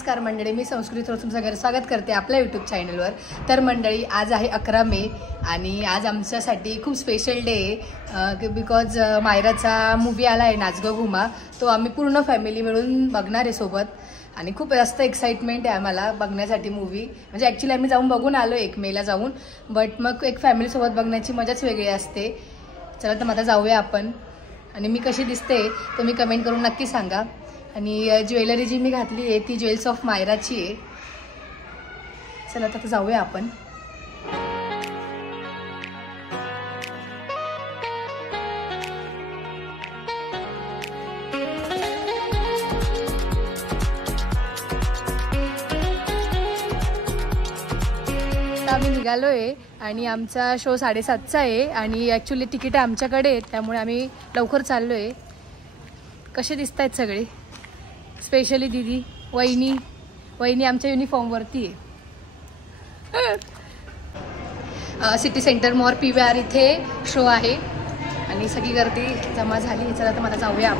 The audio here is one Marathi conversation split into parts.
नमस्कार मंडळी, मी संस्कृती थोर तुमचं घर स्वागत करते आपल्या यूट्यूब चॅनलवर. तर मंडळी, आज आहे 11 मे आणि आज आमच्यासाठी खूप स्पेशल डे आहे बिकॉज मायराचा मूवी आला आहे नाच गं घुमा. तो आम्ही पूर्ण फॅमिली मिळून बघणार आहे सोबत आणि खूप जास्त एक्साइटमेंट आहे आम्हाला बघण्यासाठी मूवी. म्हणजे ॲक्च्युली आम्ही जाऊन बघून आलो 1 मेला जाऊन, बट मग एक फॅमिलीसोबत बघण्याची मजाच वेगळी असते. चला तर मग आता जाऊया आपण. आणि मी कशी दिसते तुम्ही कमेंट करून नक्की सांगा. आणि ज्वेलरी जी मी घातली आहे ती ज्वेल्स ऑफ मायराची आहे. चला आता जाऊया आपण. आम्ही निघालो आहे आणि आमचा शो 7:30चा आहे आणि ॲक्च्युली तिकीट आमच्याकडे आहेत, त्यामुळे आम्ही लवकर चाललो आहे. कसे दिसत आहेत सगळे, स्पेशली दीदी, वहिनी आमच्या युनिफॉर्मवरती आहे. सिटी सेंटर मॉर PVR इथे शो आहे आणि सगळी गर्दी जमा झाली. चला तर मला जाऊया.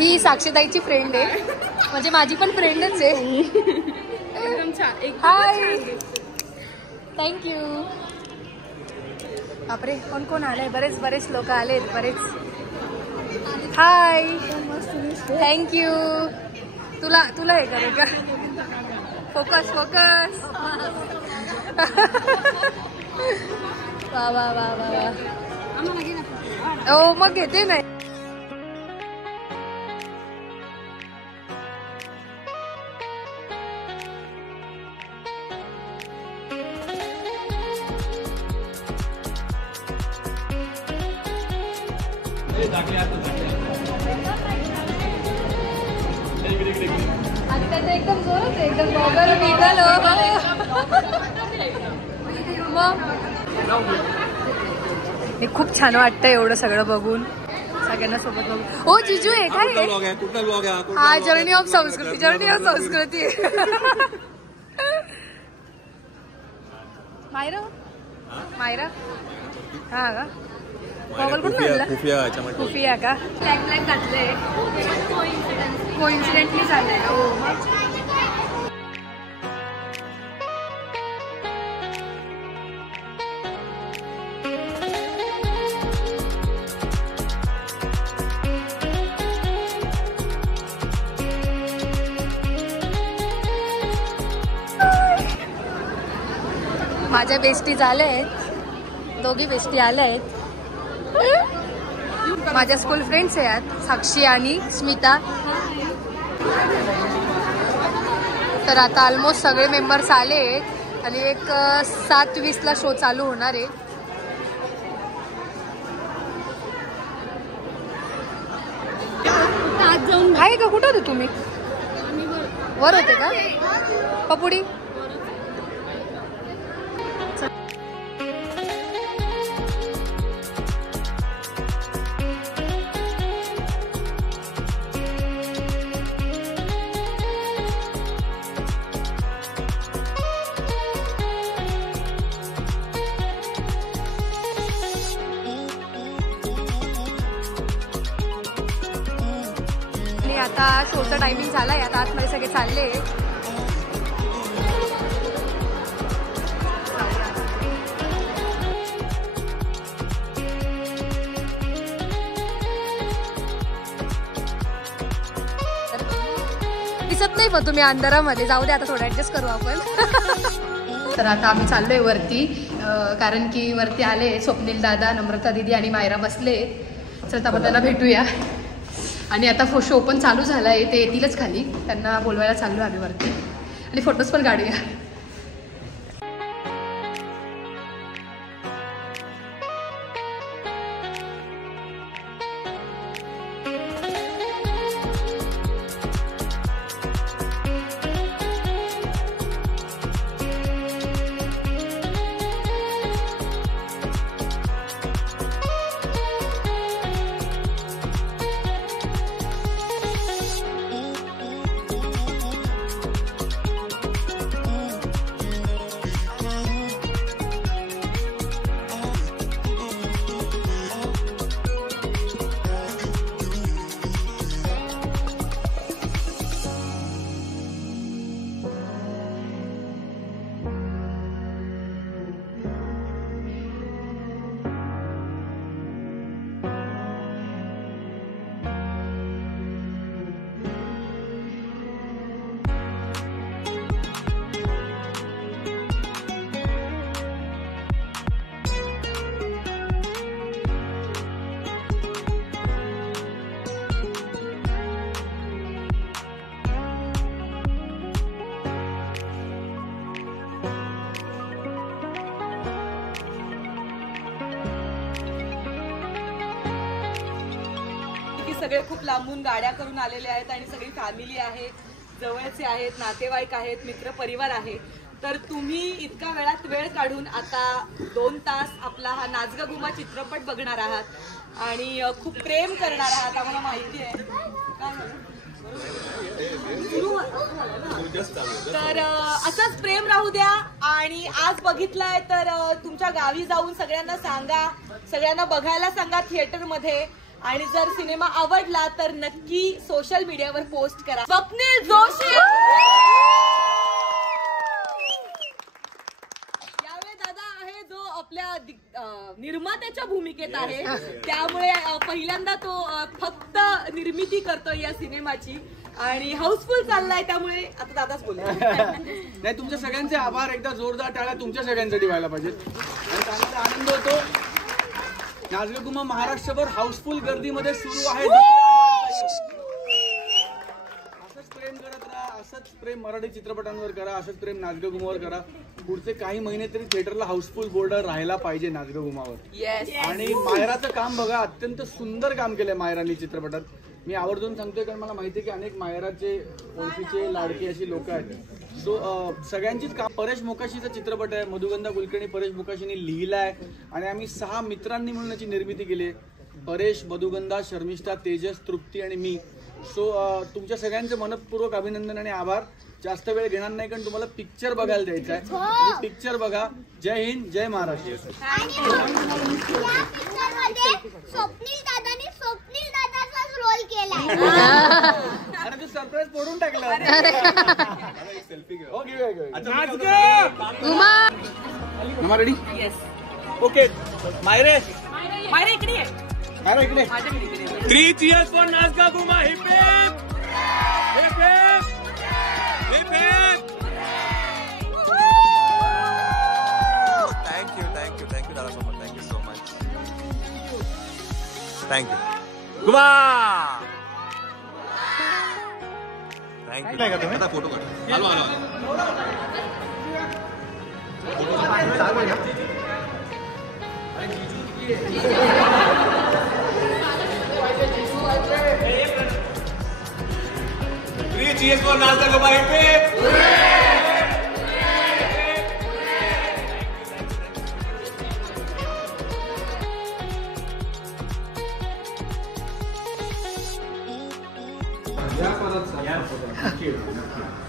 ही साक्षीताईची फ्रेंड आहे, म्हणजे माझी पण फ्रेंडच आहे. हाय, थँक्यू. बापरे, कोण कोण आलंय, बरेच लोक आलेत, बरेच. हाय, थँक्यू. तुला हे करू का? फोकस वा वा वा वा वा. ओ मग घेते नाही. आणि त्याचं एकदम जोरच आहे, एकदम बॉगर निघालो. हे खूप छान वाटतं एवढं सगळं बघून, सगळ्यांना सोबत बघून. ओ जिजू आहे काय? हा, जर्नी ऑफ संस्कृती. मायरा हा का? गॉगल कुठून आणला? खुफिया का? ब्लॅक घातले, कोइन्सिडेंटली झालंय. माझ्या बेस्टी झाल्या आहेत, दोघी बेस्टी आल्या आहेत. माझ्या स्कूल फ्रेंड्स आहेत, साक्षी आणि स्मिता. तर आता ऑलमोस्ट सगळे मेंबर्स आले आहेत आणि एक 7:20ला शो चालू होणार आहे. आहे का? कुठं होते तुम्ही? वर होते का पपुडी? आता शोचा टायमिंग झालाय, आता आतमध्ये सगळे चालले. दिसत नाही पण तुम्ही अंधारामध्ये. जाऊ दे, आता थोडं ऍडजस्ट करू आपण. तर आता आम्ही चाललोय वरती, कारण की वरती आले स्वप्नील दादा, नम्रता दीदी आणि मायरा बसले. चल आपण त्यांना भेटूया. आणि आता शो पण चालू झाला आहे, ते येतीलच खाली, त्यांना बोलवायला चाललो आम्ही वरती आणि फोटोज पण काढूया. सगळे खूप लांबून गाड्या करून आलेले आहेत आणि सगळी फॅमिली आहे, जवळचे आहेत, नातेवाईक आहेत, मित्र परिवार आहे. तर तुम्ही इतका वेळ काढून आता 2 तास आपला हा नाच ग घुमा चित्रपट बघणार आहात आणि खूप प्रेम करणार आहात, आम्हाला माहिती आहे. तर असंच प्रेम राहू द्या. आणि आज बघितलंय तर तुमच्या गावी जाऊन सगळ्यांना सांगा, सगळ्यांना बघायला सांगा थिएटरमध्ये. आणि जर सिनेमा आवडला तर नक्की सोशल मीडियावर पोस्ट करा. स्वप्नील जोशी यावेळी दादा आहे जो आपल्या निर्मात्याच्या भूमिकेत आहे, त्यामुळे पहिल्यांदा तो फक्त निर्मिती करतोय या सिनेमाची आणि हाऊसफुल चाललाय, त्यामुळे आता दादाच बोलले. नाही, तुमच्या सगळ्यांचे आभार. एकदा जोरदार टाळ्या तुमच्या सगळ्यांसाठी व्हायला पाहिजेत आणि चांगला आनंद होतो. नाच ग घुमा महाराष्ट्रभर हाऊसफुल गर्दीमध्ये सुरू आहे. असंच प्रेम करत राहा, असंच प्रेम मराठी चित्रपटांवर करा, असंच प्रेम नाच ग घुमावर करा. पुढचे काही महिने तरी थिएटरला हाऊसफुल बोर्डर राहायला पाहिजे नाच ग घुमावर. आणि मायराचं काम बघा, अत्यंत सुंदर काम केलंय मायरानी चित्रपटात. मी आवर्जून सांगतोय कारण मला माहिती आहे की अनेक मायराचे ओळखीचे लाडके अशी लोक आहेत. सो सगळ्यांचीच काम. परेश मोकाशीचा चित्रपट आहे, मधुगंधा कुलकर्णी परेश मोकाशीने लिहिलाय आणि आम्ही 6 मित्रांनी मिळून याची निर्मिती केली. परेश, मधुगंधा, शर्मिष्ठा, तेजस, तृप्ती आणि मी. सो तुमच्या सगळ्यांचे मनपूर्वक अभिनंदन आणि आभार. जास्त वेळ घेणार नाही कारण तुम्हाला पिक्चर बघायला द्यायचा आहे. पिक्चर बघा. जय हिंद, जय महाराष्ट्र. रोल केला. अरे तू सरप्राईज पडून टाकलं. रेडी? ओके. मायरे इकडे आहे. मायरा इकडे. 3 cheers for नाच ग घुमा. Hip hip hip hip hip. Thank you दादा सोबत. Thank you so much. थँक्यू घुमा. थँक्यू. आता फोटो काढ. आलो 3 cheers for नाच ग घुमा. Hip heap.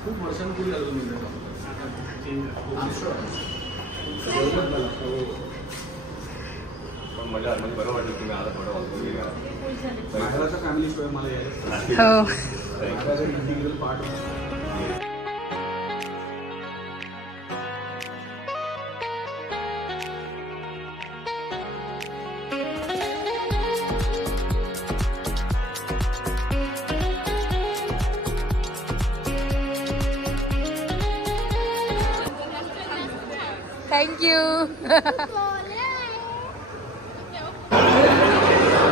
खूप वर्षांपूर्वी आलो मी. मजा म्हणजे बरं वाटलं तुम्ही आला. थोडं महाराष्ट्राचा फॅमिली शो आहे. मला यायला इंटिग्रल पार्ट. थँक्यू.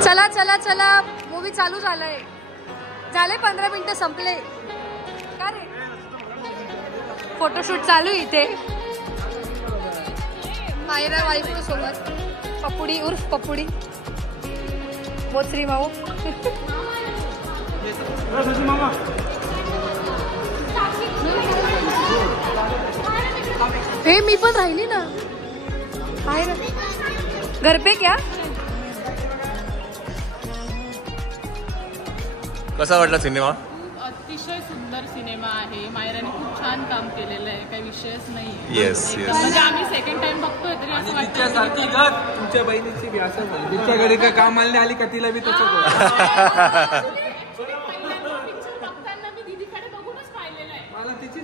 चला चला चला, मूवी चालू झालंय. झाले 15 मिनिटं संपले का रे? फोटोशूट चालू इथे. मायरा वाईफ सोबत पपुडी उर्फ पपुडी. बोचरी माऊ. हे मी पण राहिली ना. घर पे क्या? कसा वाटला सिनेमा? अतिशय सुंदर सिनेमा आहे. मायराने खूप छान काम केलेलं आहे, काही विषयच नाही. Yes yes. म्हणजे आम्ही सेकंड टाइम बघतोय तरी असं वाटतं तुमच्या बहिणीची बी असं तिच्या घरी का कामाला नाही आली का तिला बी तसं. बघताना मी दीदीकडे बघूनच पाहिलेलं आहे. मला तिची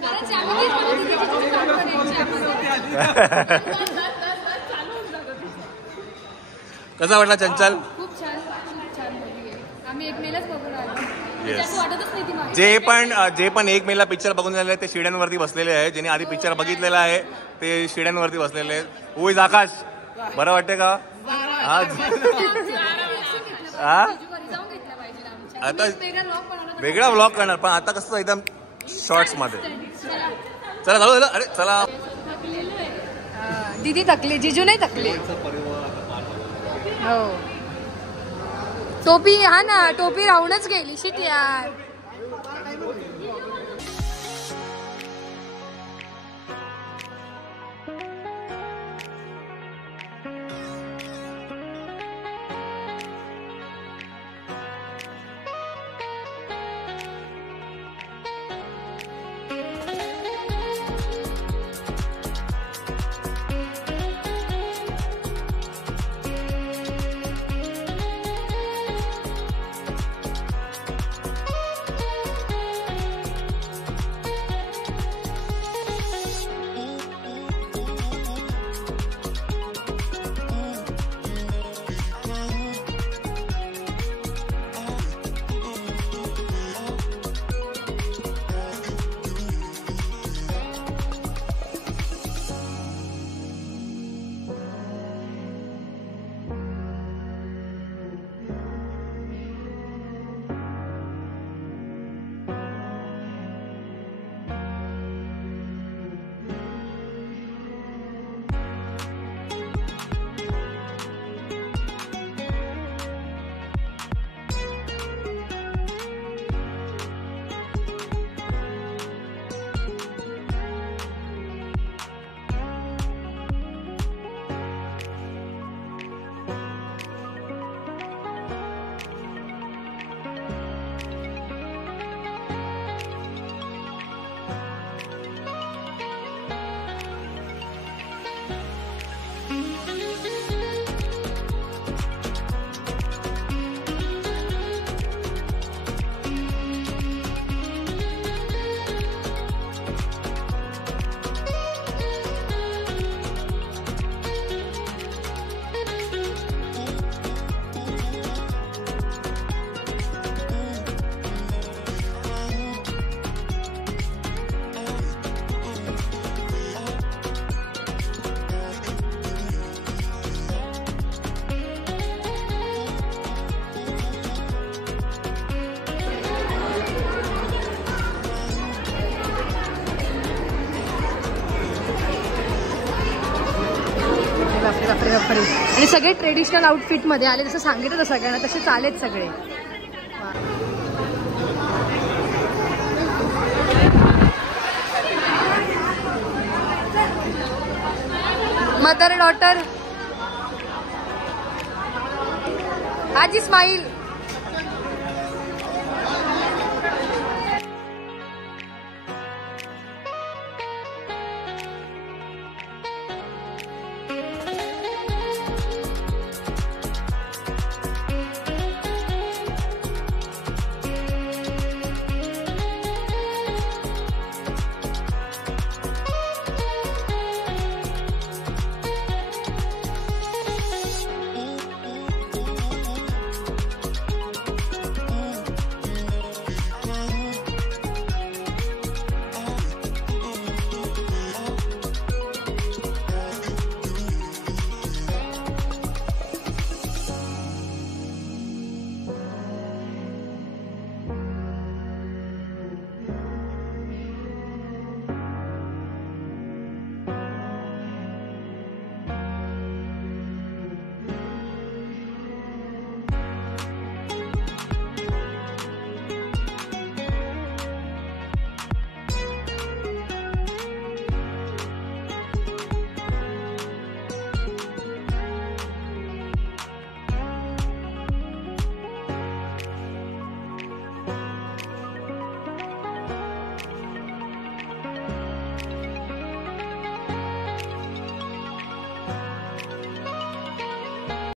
कसा वाटला चंचल? खूप छान मूवी आहे. आम्ही 1 मेलाच बघून आलो. येस. वाटतच नाही ती माहिती. जे पण 1 मेला पिक्चर बघून झाले ते शिड्यांवरती बसलेले आहे. ज्यांनी आधी पिक्चर बघितलेला आहे ते शिड्यांवरती बसलेले आहेत. ओईज आकाश, बरं वाटते का आज? आता वेगळा व्लॉग करणार, पण आता कसं एकदम शॉर्ट्स मध्ये. चला चालू झालं. अरे चला. दीदी थकली, जिजू नाही थकली. हो टोपी हा ना, टोपी राहूनच गेली. शिट यार. आणि सगळे ट्रेडिशनल आउटफिट मध्ये आले, जसं सांगितलं सगळ्यांना तसे चालेत सगळे. मदर डॉटर आजी स्माईल.